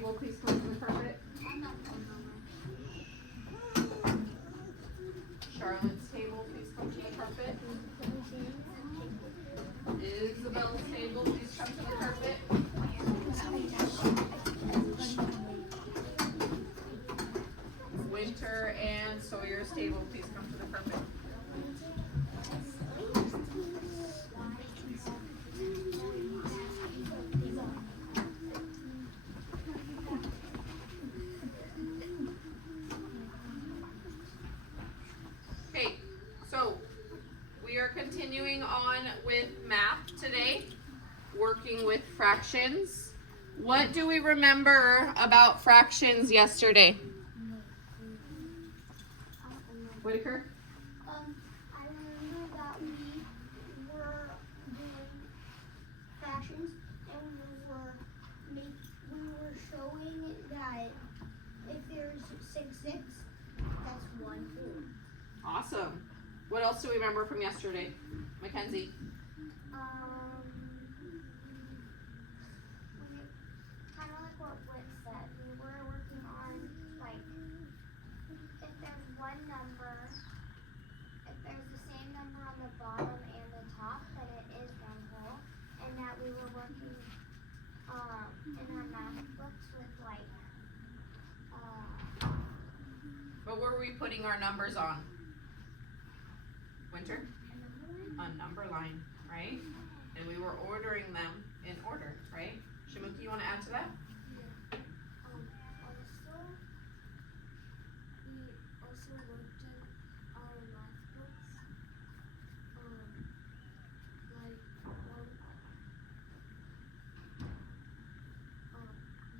table please come to the carpet? Charlotte's table please come to the carpet. Isabel's table please come to the carpet. Winter and Sawyer's table please come to the carpet. Okay, so we are continuing on with math today, working with fractions. What do we remember about fractions yesterday? Whitaker? I remember that we were doing fractions and we were showing that if there's 6, that's 1 4. Awesome. What else do we remember from yesterday? Mackenzie? Kind of like what Whit said. We were working on, like, if there's one number, if there's the same number on the bottom and the top, then it is one whole. And that we were working in our math books with, like, What were we putting our numbers on? Winter? A number line, right? And we were ordering them in order, right? Shimuki, you want to add to that? Also looked at our math books, like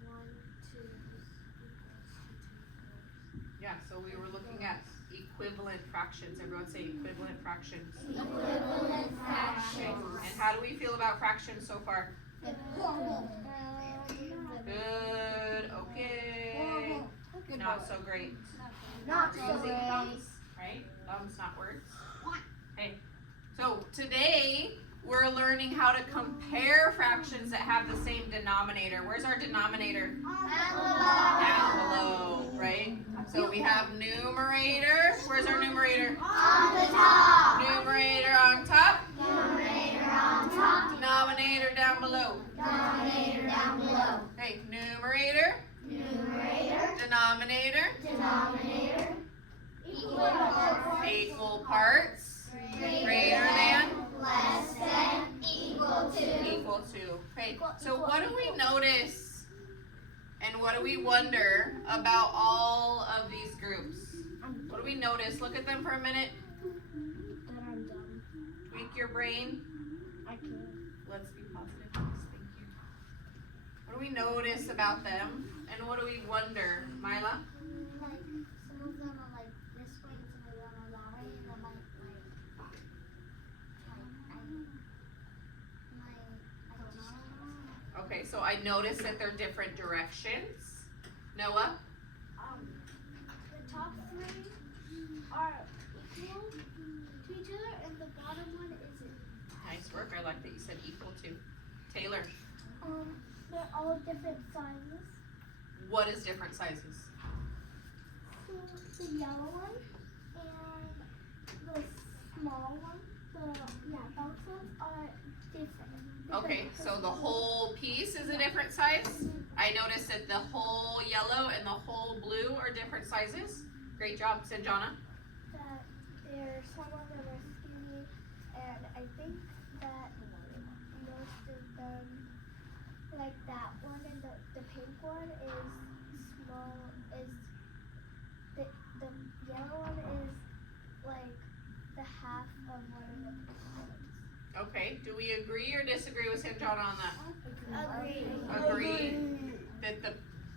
1, 2 Yeah, so we were looking at equivalent fractions. Everyone say equivalent fractions. equivalent fractions. And how do we feel about fractions so far? Good, okay. Not so great. Not so Using great. thumbs, right? Thumbs, not words. Okay, so today we're learning how to compare fractions that have the same denominator. Where's our denominator? Down below, right? So we have numerator. Where's our numerator? On the top. Numerator on top. Numerator on top. Denominator down below. Denominator down below. Okay, numerator. Numerator. Denominator. Denominator. Equal parts. Greater than. Less than. Equal to. Equal to. Okay, so what do we notice and what do we wonder about all of these groups? What do we notice? Look at them for a minute. That I'm dumb. Tweak your brain. I can't. Let's be positive, please. Thank you. What do we notice about them and what do we wonder? Mila? Like, some of them are like this way, some of them are that way, and then I don't know. Okay, so I notice that they're different directions. Noah? The top 3 are equal to each other, and the bottom one isn't. Nice work. I like that you said equal to. Taylor? They're all different sizes. What is different sizes? So the yellow one and the small one, those ones are different. Okay, so the whole piece is a different size. I noticed that the whole yellow and the whole blue are different sizes. Great job, Sanjana. That there's some of them are skinny, and I think that most of them, like that one and the pink one is small. Is the yellow one is like the half of one of the pink ones. Okay, do we agree or disagree with Sanjana on that? Agree. Agree that the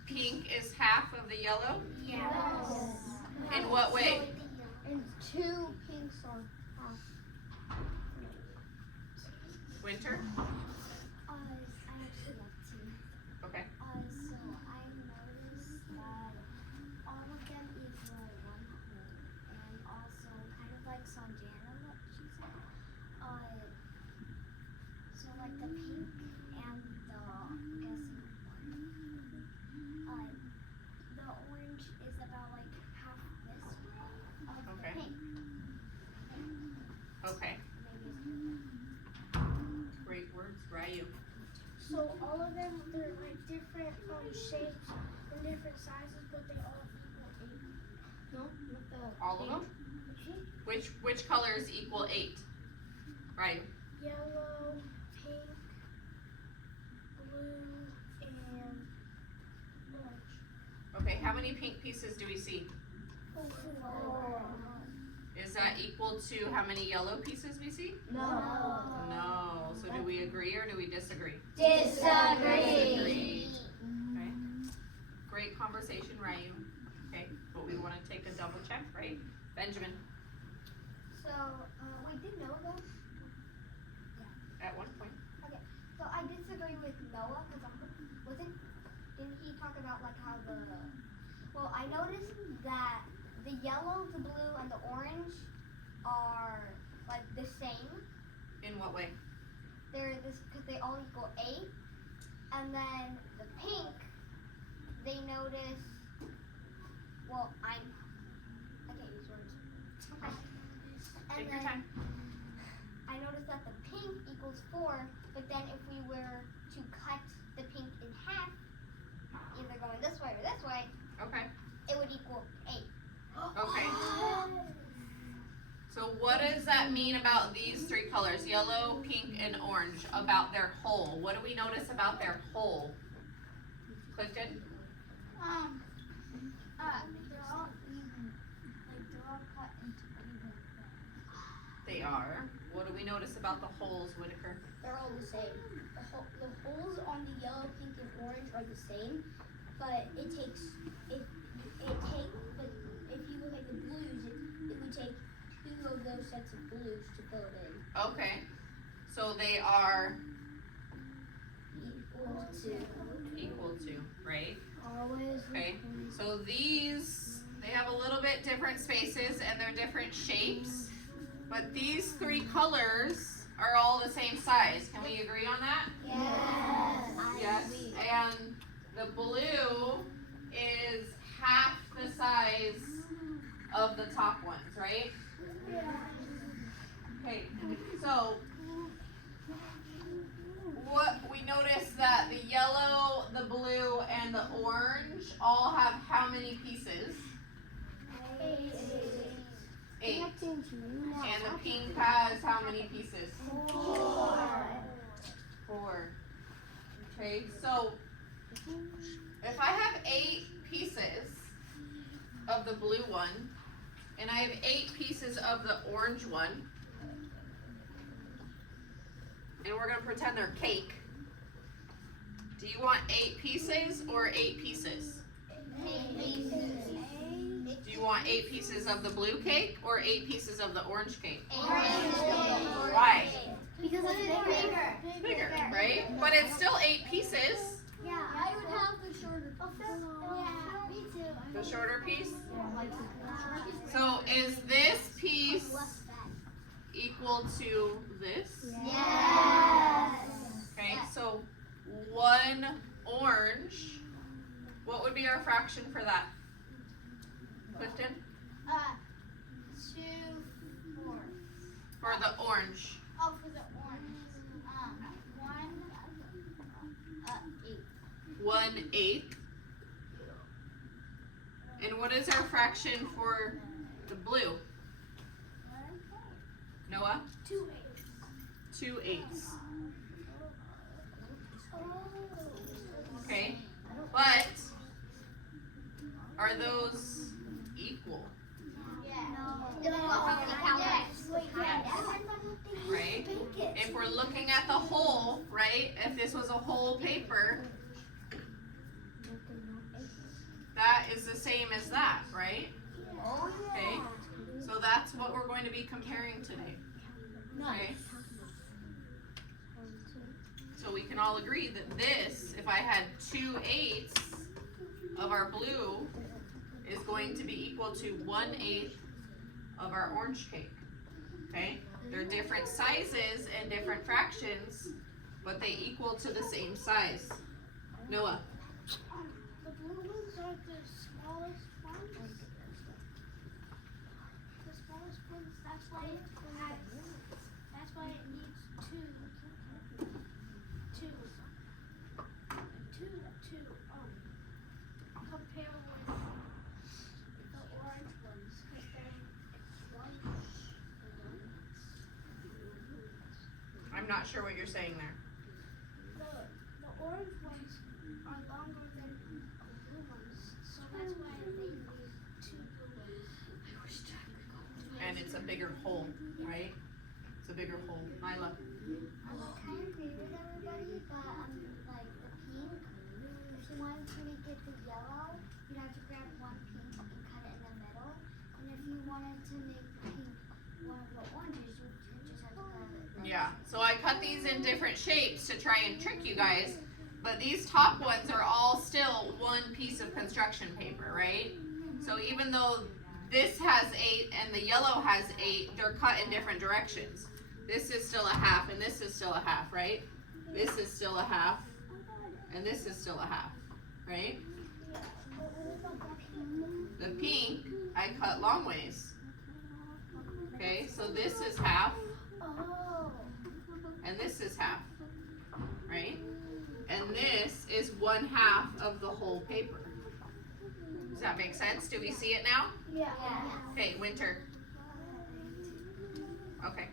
pink is half of the yellow? Yes. In what way? And 2 pinks are half. Winter? I actually like 2. Okay. So I noticed that all of them equal 1 whole, and also kind of like Sanjana, what she said. So like the pink and the Ryu. So all of them, they're like different shapes and different sizes, but they all equal 8. No, not the All of them? Which colors equal 8? Ryu. Yellow, pink, blue, and orange. Okay, how many pink pieces do we see? 4. Is that equal to how many yellow pieces we see? No. No. So do we agree or do we disagree? Disagree. Okay. Great conversation, Ryu. Okay, but we want to take a double check, right? Benjamin. So, we did know that. At one point. Okay, so I disagree with Noah because didn't he talk about like how well, I noticed that the yellow, the blue, and the orange are like the same. In what way? They're this because they all equal 8, and then the pink, they notice. Well, I can't use words. Okay. And Take your then time. I noticed that the pink equals 4, but then if we were to cut the pink in half, either going this way or this way, Okay. it would equal 8. Okay. So what does that mean about these 3 colors, yellow, pink, and orange, about their whole? What do we notice about their whole? Clifton? They're all even. Like, they're all cut into even. They are. What do we notice about the holes, Whitaker? They're all the same. The holes on the yellow, pink, and orange are the same, but but if you look at the blues, it would take 2 of those sets of blues to fill it in. Okay. So they are Equal to, right? always. Okay. So these, they have a little bit different spaces and they're different shapes, but these 3 colors are all the same size. Can we agree on that? Yes. Yes. And the blue is half the size of the top ones, right? Okay. So what we notice that the yellow, the blue, and the orange all have how many pieces? 8. And the pink has how many pieces? 4. Okay, so if I have 8 pieces of the blue one, and I have 8 pieces of the orange one, and we're gonna pretend they're cake. Do you want 8 pieces or 8 pieces? 8 pieces. Do you want 8 pieces of the blue cake or 8 pieces of the orange cake? Why? Because it's bigger. It's bigger, right? But it's still 8 pieces. Yeah. I would have the shorter. Yeah, me too. The shorter piece. So is this piece equal to this? Yes. Okay, so 1 orange, what would be our fraction for that? Clifton? 2/4. For the orange. Oh, for the orange. 1/8. And what is our fraction for the blue? Noah? 2/8. Okay, but are those equal? Right? If we're looking at the whole, right? If this was a whole paper, that is the same as that, right? Okay, so that's what we're going to be comparing today. Okay? So we can all agree that this, if I had 2/8 of our blue, is going to be equal to 1/8 of our orange cake. Okay? They're different sizes and different fractions, but they equal to the same size. Noah? The blue ones are the smallest ones. The smallest ones, that's why it needs 2. I'm not sure what you're saying there. The orange ones are longer than the blue ones, so that's why they need 2 blue ones. And it's a bigger hole, right? It's a bigger hole. Mila. I kind of agree with everybody, but like the pink, if you wanted to make it the yellow, you'd have to grab one pink and cut it in the middle. And if you wanted to make pink one of the oranges, you just have to cut it. Yeah, so I cut these in different shapes to try and trick you guys, but these top ones are all still one piece of construction paper, right? So even though this has 8 and the yellow has 8, they're cut in different directions. This is still a half and this is still a half, right? This is still a half and this is still a half, right? The pink, I cut long ways. Okay, so this is half Oh. and this is half, right? And this is 1/2 of the whole paper. Does that make sense? Do we see it now? Yeah. Okay, Winter. Okay.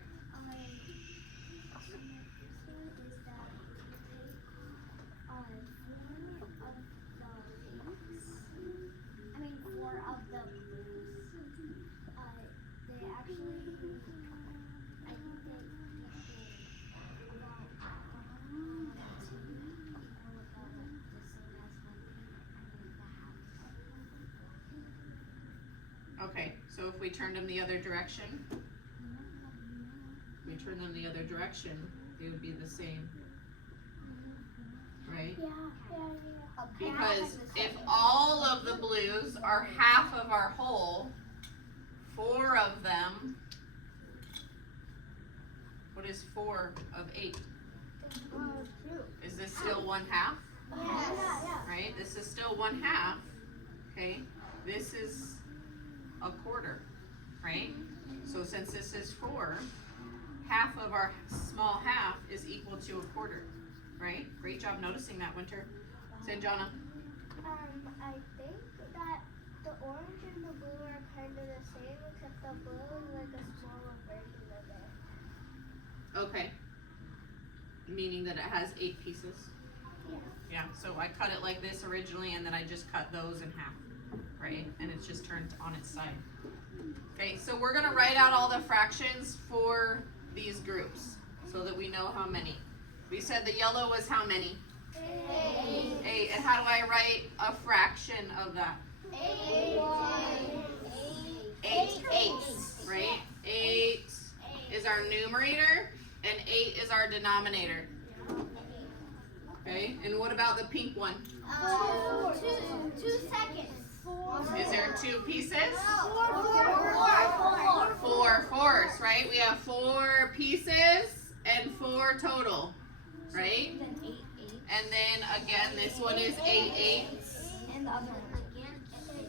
Four of the blues. They actually, I think they about 1 and 2 equal about the same as 1 pink and the half. Okay, so if we turned them the other direction, they would be the same, right? Yeah. Because if all of the blues are half of our whole, 4 of them, what is 4 of 8? Is this still 1/2? Yeah. Right? This is still 1/2. Okay? This is a quarter, right? So since this is 4, half of our small half is equal to a quarter, right? Great job noticing that, Winter. Sanjana. I think that the orange and the blue are kind of the same, except the blue is like a smaller version of it. Okay. Meaning that it has 8 pieces. Yeah, so I cut it like this originally and then I just cut those in half, right? And it's just turned on its side. Okay, so we're gonna write out all the fractions for these groups so that we know how many. We said the yellow was how many? 8. And how do I write a fraction of that? 8 eighths, right? 8 is our numerator and 8 is our denominator. Okay, and what about the pink one? 2 seconds. Is there 2 pieces? 4. 4 fourths, right? We have 4 pieces and 4 total, right? And then again, this one is 8 eighths. And the other one again.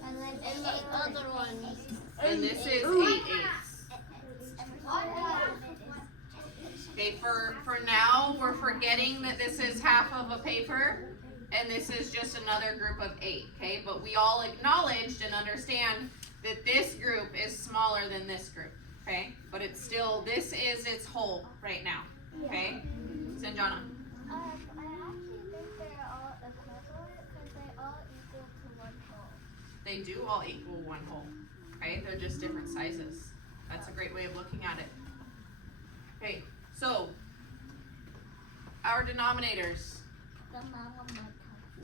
And then the other one. And this is 8 eighths. Okay, for now, we're forgetting that this is half of a paper and this is just another group of 8, okay? But we all acknowledged and understand that this group is smaller than this group, okay? But it's still, this is its whole right now, okay? Sanjana. I actually think they're all equivalent because they all equal to 1 whole. They do all equal 1 whole, okay? They're just different sizes. That's a great way of looking at it. Okay, so our denominators.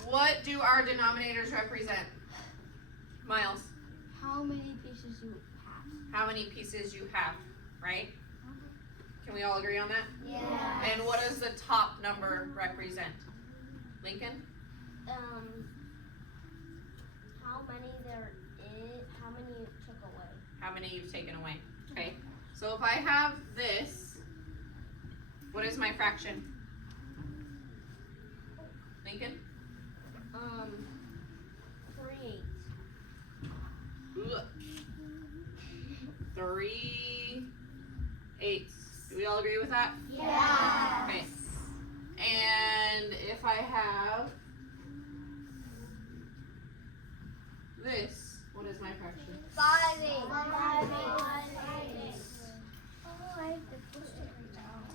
What do our denominators represent? Miles. How many pieces you have? How many pieces you have, right? Can we all agree on that? Yeah. And what does the top number represent? Lincoln? How many there is, how many you took away? How many you've taken away? Okay, so if I have this, what is my fraction? Lincoln? 3/8. Ugh. 3/8. Do we all agree with that? Yeah. Okay. And if I have this, what is my fraction? 5/8. Oh, I have the poster right now.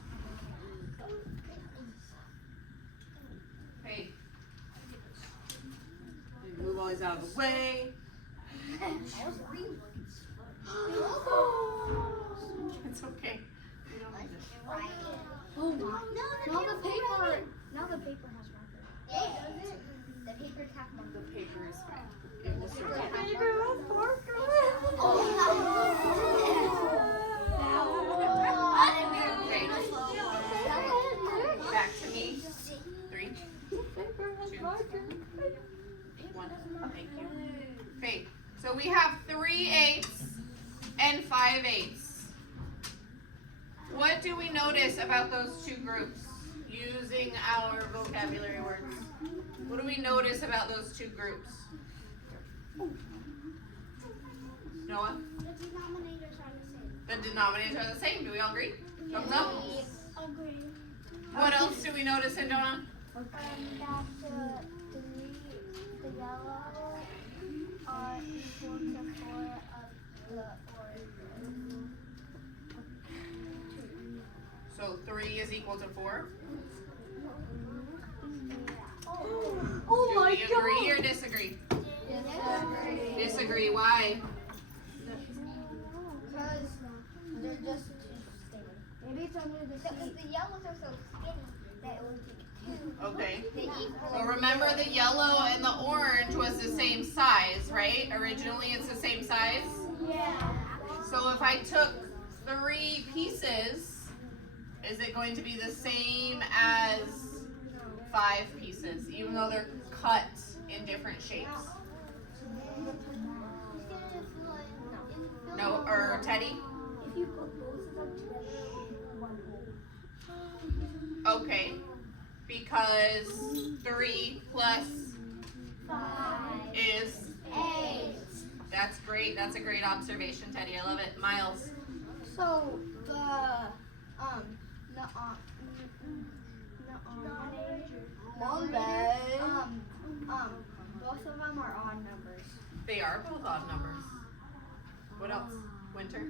flies out of the way. It's okay. We don't need it. Oh my. Now the paper. Now the paper has marker. Yeah. The paper has marker. The paper is fine. It will survive. Okay. Back to me. 3, 2, 1. Thank you. Okay, so we have 3/8 and 5/8. What do we notice about those two groups using our vocabulary words? What do we notice about those two groups? Noah? The denominators are the same. The denominators are the same. Do we all agree? Thumbs up? Agree. What else do we notice in Jonah? That the yellow are equal to 4 of the orange. So 3 is equal to 4. Oh Do we agree or disagree? Disagree. Why? Because they're just too skinny. Maybe it's under the Because the yellows are so skinny that it would take 2. Okay. They equal. Well, remember the yellow and the orange was the same size, right? Originally it's the same size. Yeah. So if I took 3 pieces, is it going to be the same as 5 pieces, even though they're cut in different shapes? No, or Teddy? If you put both of them together, one whole. Okay. Because 3 plus 5. is, 8. that's great. That's a great observation, Teddy. I love it. Miles. So the both of them are odd numbers. They are both odd numbers. What else? Winter?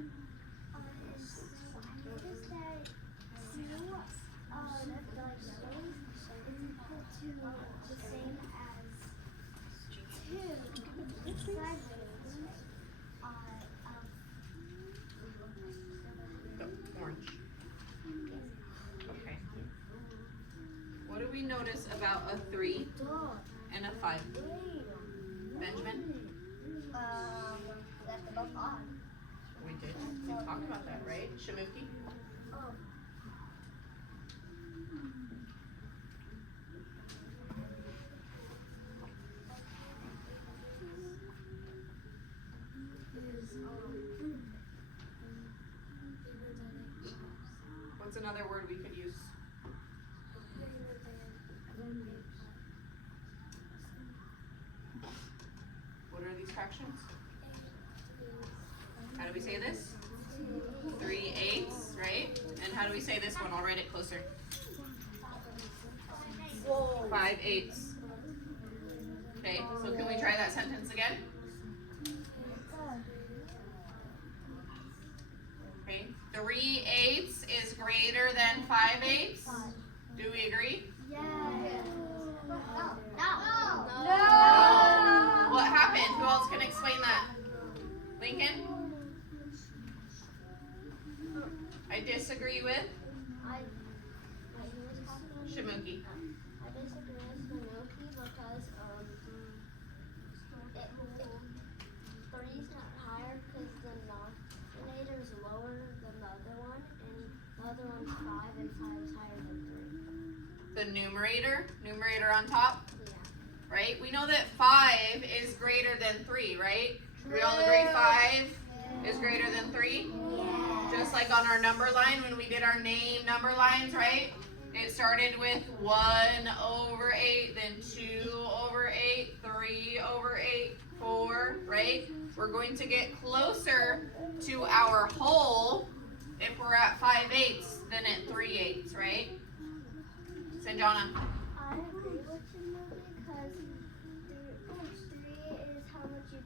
The orange. Okay. What do we notice about a 3 and a 5? Benjamin? That they're both odd. We did. We talked about that, right? Shamuki? What's another word we could use? What are these fractions? How do we say this? 3/8, right? And how do we say this one? I'll write it closer. 5/8. Okay, so can we try that sentence again? Okay, 3/8 is greater than 5/8. Do we agree? Yes. No. What happened? Who else can explain that? Lincoln? I disagree with Shamuki. I disagree with Sanoki because 3's not higher because the denominator is lower than the other one, and the other one's 5 and 5 is higher than The numerator on top, 3. Yeah. right? We know that 5 is greater than 3, right? We all agree 5 is greater than 3? Just like on our number line when we did our name number lines, right? It started with 1/8, then 2/8, 3/8, 4, right? We're going to get closer to our whole if we're at 5/8 than at 3/8, right? Sanjana. I agree with you because 3 is how much you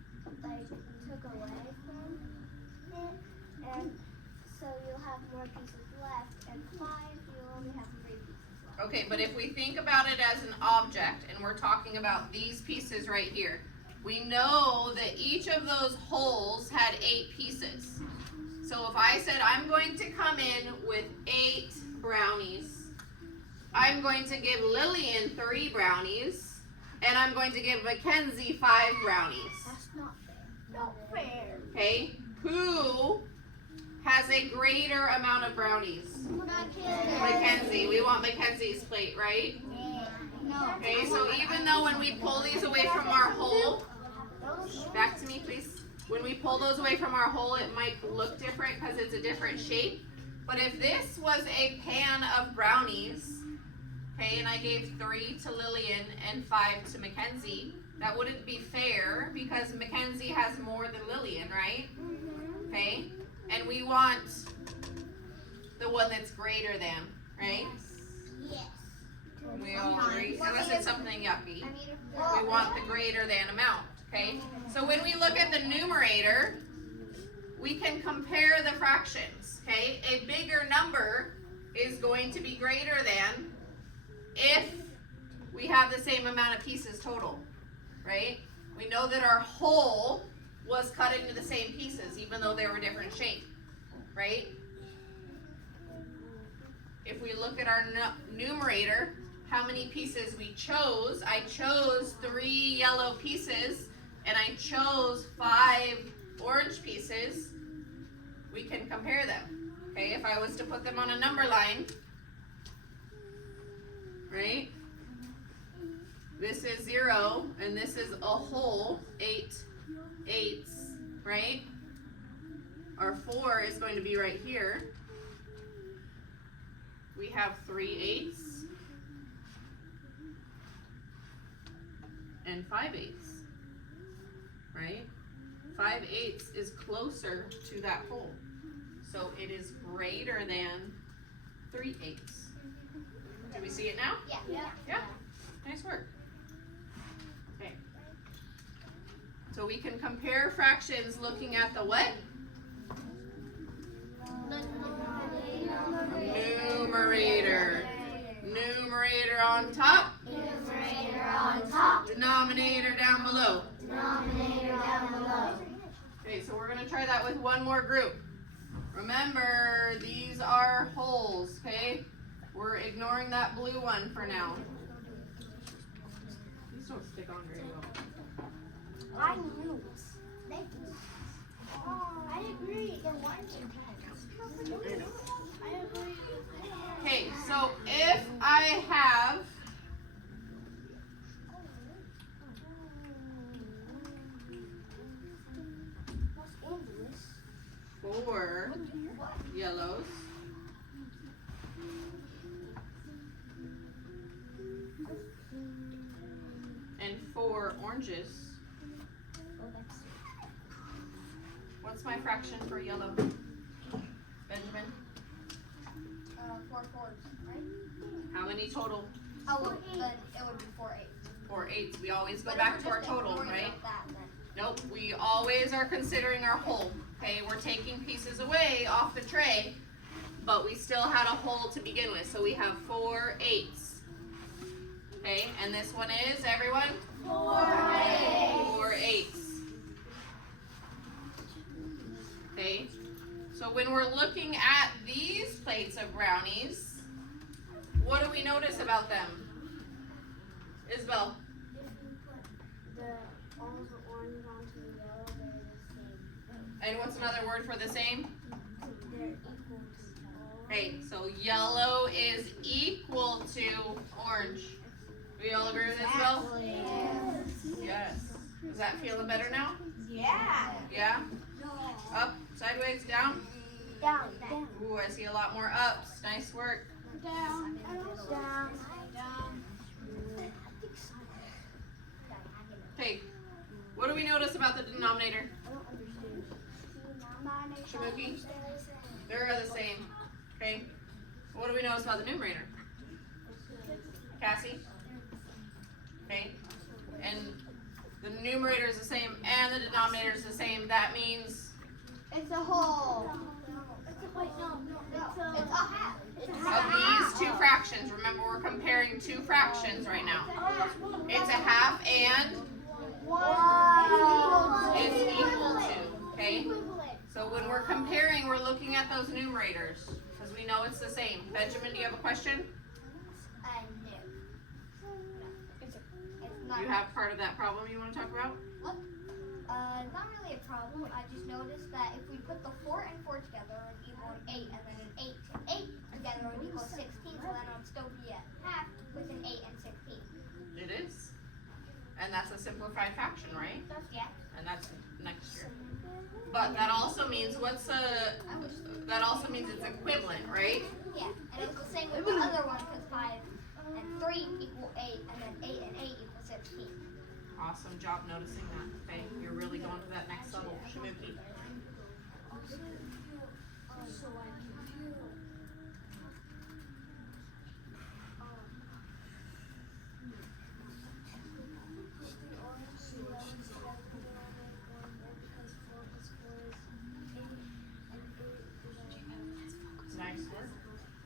took away from it, and so you'll have more pieces left, and 5 you only have 3 pieces left. Okay, but if we think about it as an object and we're talking about these pieces right here, we know that each of those wholes had 8 pieces. So if I said I'm going to come in with 8 brownies, I'm going to give Lillian 3 brownies, and I'm going to give Mackenzie 5 brownies. That's not fair. Not fair. Okay, who has a greater amount of brownies? Mackenzie. We want Mackenzie's plate, right? No. Okay, so even though when we pull these away from our hole, back to me please. When we pull those away from our hole, it might look different because it's a different shape. But if this was a pan of brownies, okay, and I gave 3 to Lillian and 5 to Mackenzie, that wouldn't be fair because Mackenzie has more than Lillian, right? Okay, and we want the one that's greater than, right? Yes. We all agree, unless it's something yucky. We want the greater than amount, okay? So when we look at the numerator, we can compare the fractions, okay? A bigger number is going to be greater than if we have the same amount of pieces total, right? We know that our whole was cut into the same pieces, even though they were different shape, right? If we look at our numerator, how many pieces we chose? I chose 3 yellow pieces, and I chose 5 orange pieces. We can compare them, okay? If I was to put them on a number line, right? This is 0, and this is a whole 8 eighths, right? Our 4 is going to be right here. We have 3 eighths and 5 eighths, right? 5 eighths is closer to that whole. So it is greater than 3 eighths. Do we see it now? Yeah. Yeah. Nice work. Okay. So we can compare fractions looking at the what? Numerator. Numerator on top. Numerator on top. Denominator down below. Denominator down below. Okay, so we're going to try that with one more group. Remember, these are wholes, okay? We're ignoring that blue one for now. These don't stick on very well. I knew this. I agree. They're 1s and 10s. I agree. Okay, so if I have four yellows and 4 oranges, what's my fraction for yellow? Benjamin? 4 4s, right? How many total? Oh, then it would be 4 8s. 4 eighths. We always go back to our total, right? Nope, we always are considering our whole. Okay, we're taking pieces away off the tray, but we still had a whole to begin with. So we have 4 eighths. Okay, and this one is, everyone? 4 eighths. Okay, so when we're looking at these plates of brownies, what do we notice about them? Isabel? All the orange onto the yellow, they're the same. And what's another word for the same? They're equal to all. Okay, so yellow is equal to orange. We all agree with Isabel? Yes. Is that feeling better now? Yeah. Yeah? Up, sideways, down? Down. Ooh, I see a lot more ups. Nice work. Down. Down. Okay, what do we notice about the denominator? Shamuki? They're the same. Okay. What do we notice about the numerator? Cassie? Okay. And the numerator is the same and the denominator is the same. That means It's a whole. Wait, no. It's a half. of these 2 fractions. Remember, we're comparing 2 fractions right now. It's a half and 1. we're comparing, we're looking at those numerators because we know it's the same. Benjamin, do you have a question? No. It's not. You have part of that problem you want to talk about? Not really a problem. I just noticed that if we put the 4 and 4 together, it would equal an 8, and then an 8 to 8 together would equal 16, so then it would still be a half with an 8 and 16. It is. And that's a simplified fraction, right? Yeah. And that's next year. But that also means that also means it's equivalent, right? Yeah, and it's the same with the other one, because 5 and 3 equal 8, and then 8 and 8 equal 16. Awesome job noticing that. Okay, you're really going to that next level, Shimuki. Nice work.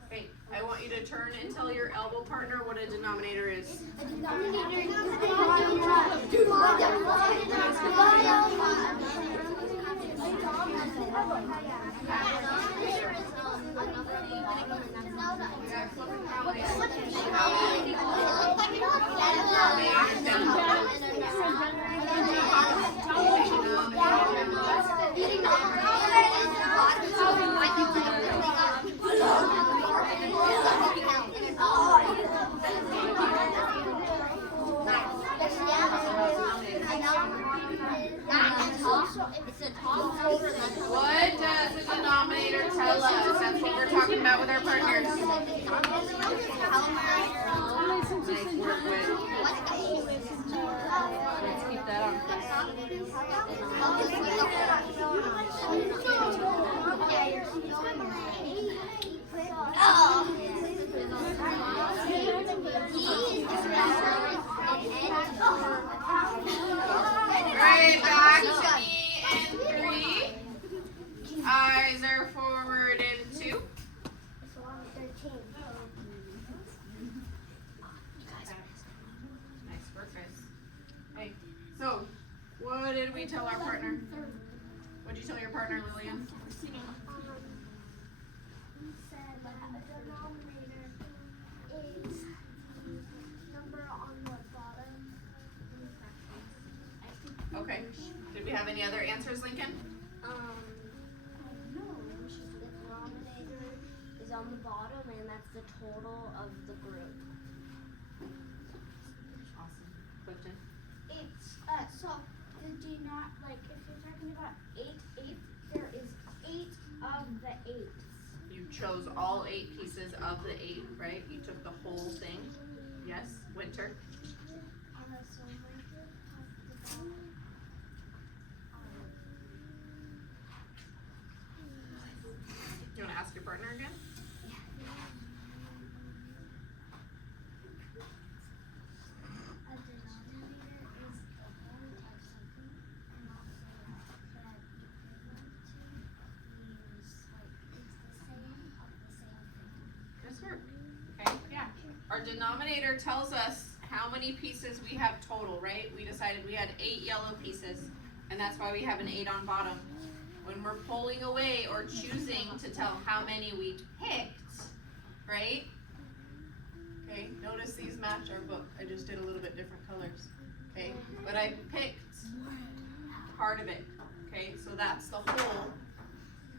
Okay, I want you to turn and tell your elbow partner what a denominator is. A denominator is What does the denominator tell us? That's what we're talking about with our partners. Nice work, Whit. Let's keep that on. Right, back to me in 3. Eyes are forward in 2. Nice work, guys. Hey, so what did we tell our partner? What did you tell your partner, Lillian? Said that a denominator is number on the bottom. Okay. Did we have any other answers, Lincoln? The denominator is on the bottom, and that's the total of the group. Awesome. Clifton? It's so do not like if you're talking about 8 there is 8 of the 8s. You chose all 8 pieces of the 8, right? You took the whole thing. Yes, Winter? So my group has the bottom. You want to ask your partner again? A denominator is the whole of something, and also that equivalent to means like it's the same of the same thing. Nice work. Okay, yeah. Our denominator tells us how many pieces we have total, right? We decided we had 8 yellow pieces, and that's why we have an 8 on bottom. When we're pulling away or choosing to tell how many we picked, right? Okay, notice these match our book. I just did a little bit different colors. Okay, but I picked part of it. Okay, so that's the whole.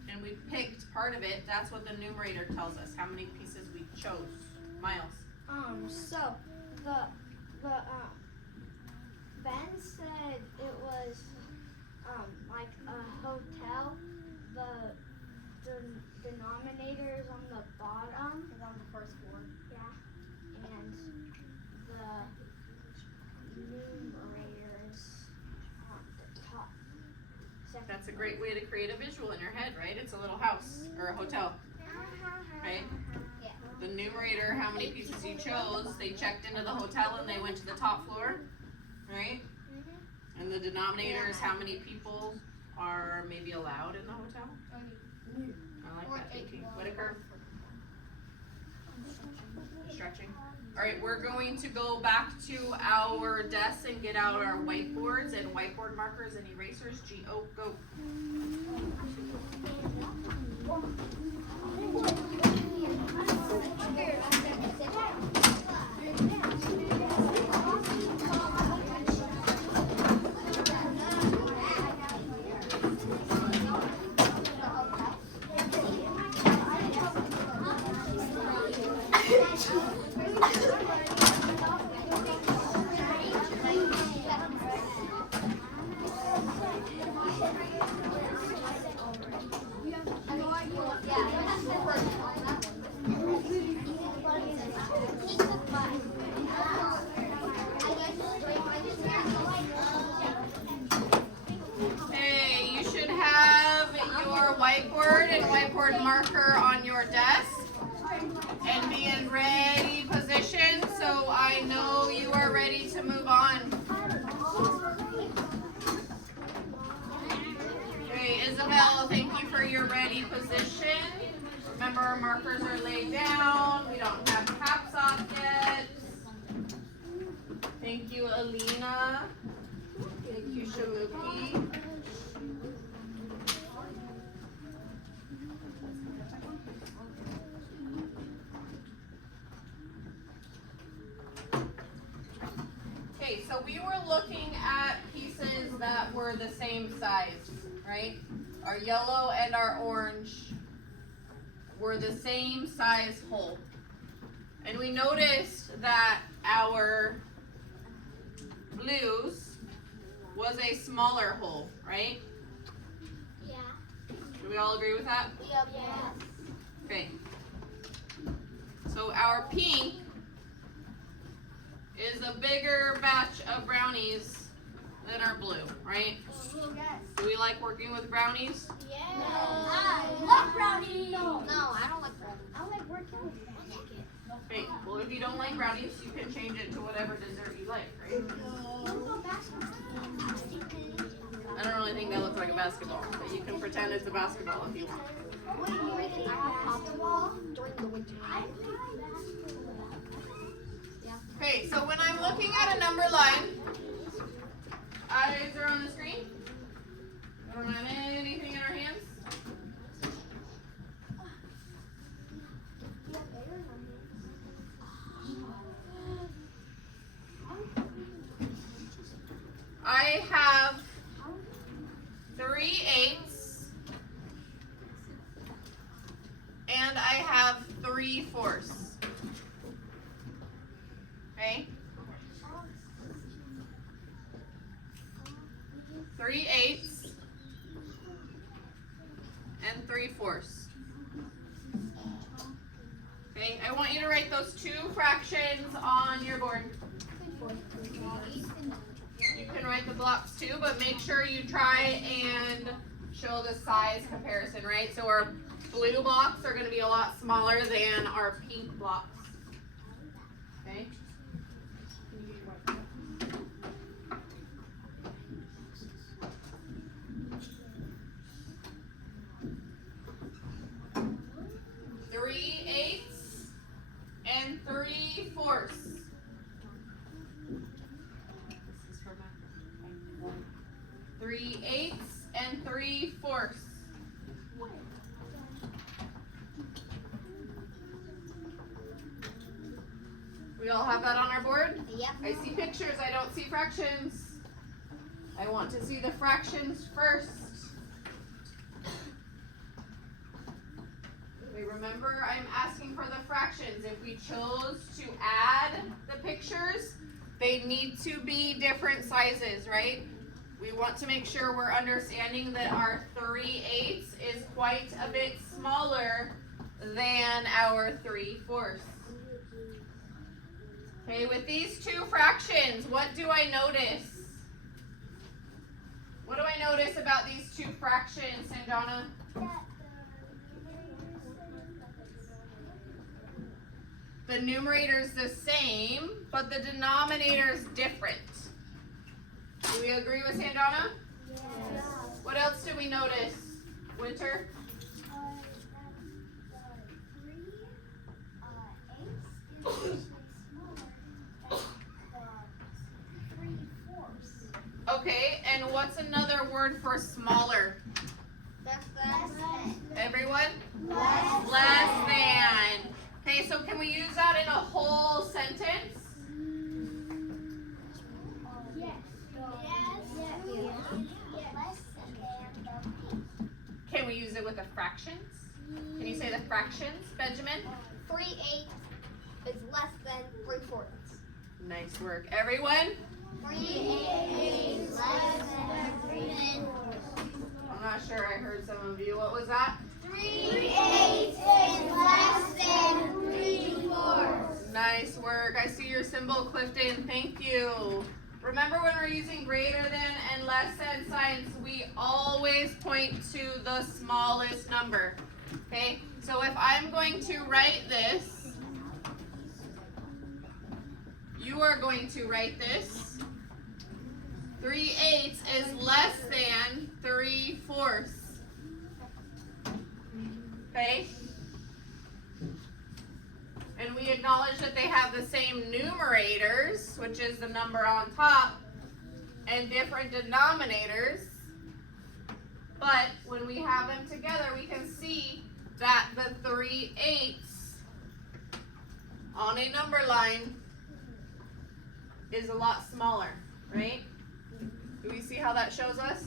And we picked part of it. That's what the numerator tells us, how many pieces we chose. Miles. So Ben said it was like a hotel. The denominator is on the bottom. It's on the first floor. Yeah. And the numerator is on the top. That's a great way to create a visual in your head, right? It's a little house or a hotel, right? Yeah. The numerator, how many pieces you chose, they checked into the hotel and they went to the top floor, right? And the denominator is how many people are maybe allowed in the hotel. I like that thinking. Whitaker? Stretching. Alright, we're going to go back to our desks and get out our whiteboards and whiteboard markers and erasers. G-O, go. Hey, you should have your whiteboard and whiteboard marker on your desk and be in ready position so I know you are ready to move on. Okay, Isabel, thank you for your ready position. Remember, our markers are laid down. We don't have caps off yet. Thank you, Alina. Thank you, Shaluki. Okay, so we were looking at pieces that were the same size, right? Our yellow and our orange were the same size whole. And we noticed that our blues was a smaller whole, right? Yeah. Do we all agree with that? Yep. Yeah. Okay. So our pink is a bigger batch of brownies than our blue, right? Yes. Do we like working with brownies? Yes. No. I love brownies. No, I don't like brownies. I like working with brownies. Okay, well if you don't like brownies, you can change it to whatever dessert you like, right? I don't really think that looks like a basketball, but you can pretend it's a basketball if you want. During the winter. Okay, so when I'm looking at a number line, eyes are on the screen. We don't have anything in our hands. I have 3 8s and I have 3 4s. Okay? 3 8s and 3 4s. Okay, I want you to write those 2 fractions on your board. You can write the blocks too, but make sure you try and show the size comparison, right? So our blue blocks are going to be a lot smaller than our pink blocks. Okay? Three 8s and 3 4s. 3 8s and 3 4s. We all have that on our board? Yep. I see pictures, I don't see fractions. I want to see the fractions first. Okay, remember, I'm asking for the fractions. If we chose to add the pictures, they need to be different sizes, right? We want to make sure we're understanding that our 3 8s is quite a bit smaller than our 3 4s. Okay, with these 2 fractions, what do I notice? What do I notice about these 2 fractions, Sanjana? The numerator's the same, but the denominator's different. Do we agree with Sanjana? Yes. What else do we notice? Winter? The 3 8s is actually smaller Okay, and what's another word for smaller? Less than. Everyone? Less Less than. Okay, so can we use that in a whole sentence? Yes. Can we use it with the fractions? Can you say the fractions, Benjamin? 3/8 is less than 3/4. Nice work. Everyone? 3/8 is less than 3/4. I'm not sure I heard some of you. What was that? 3/8 is less than 3/4. Nice work. I see your symbol, Clifton. Thank you. Remember when we're using greater than and less than signs, we always point to the smallest number. Okay? So if I'm going to write this, you are going to write this. 3/8 is less than 3/4. Okay? And we acknowledge that they have the same numerators, which is the number on top, and different denominators. But when we have them together, we can see that the 3/8 on a number line is a lot smaller, right? Do we see how that shows us?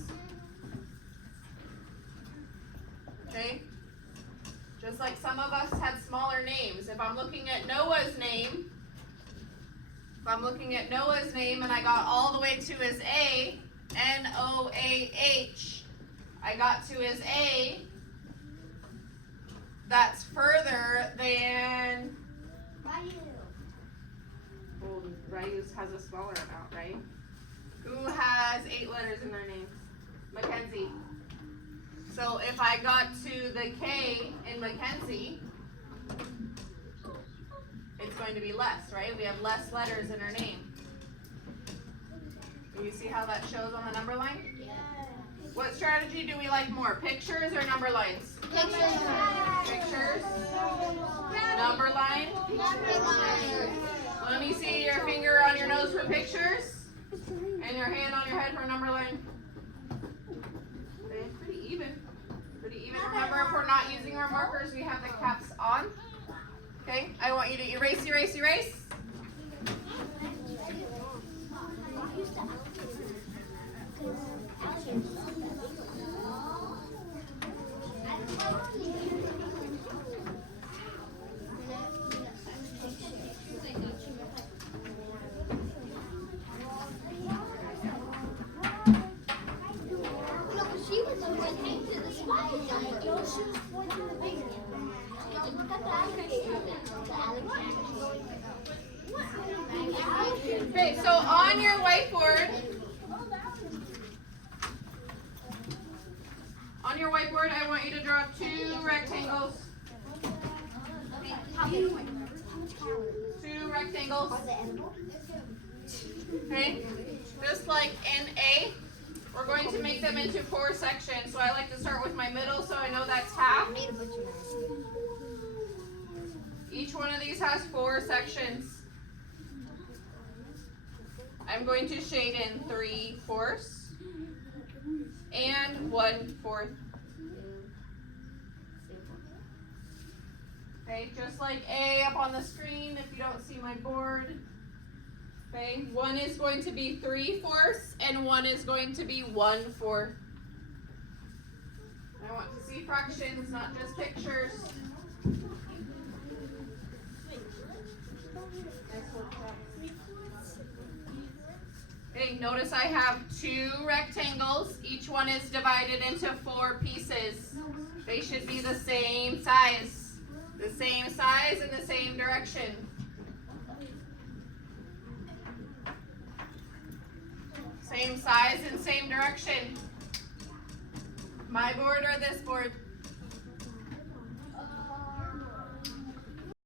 Okay. Just like some of us had smaller names. If I'm looking at Noah's name, and I got all the way to his A, Noah, I got to his A, that's further than, well, Ryu's has a smaller amount, right? Who has 8 letters in their name? Mackenzie. So if I got to the K in Mackenzie, it's going to be less, right? We have less letters in her name. Do you see how that shows on the number line? Yeah. What strategy do we like more, pictures or number lines? Pictures. Number line. Let me see your finger on your nose for pictures and your hand on your head for number line. Okay, pretty even. Remember, if we're not using our markers, we have the caps on. Okay, I want you to erase. Okay, so on your whiteboard, I want you to draw 2 rectangles. 2 rectangles. Okay, just like in A, we're going to make them into 4 sections. So I like to start with my middle, so I know that's half. Each one of these has 4 sections. I'm going to shade in 3/4 and 1/4. Okay, just like A up on the screen if you don't see my board. Okay, one is going to be 3/4 and one is going to be 1/4. I want to see fractions, not just pictures. Okay, notice I have 2 rectangles. Each one is divided into 4 pieces. They should be the same size. The same size and the same direction. Same size and same direction. My board or this board?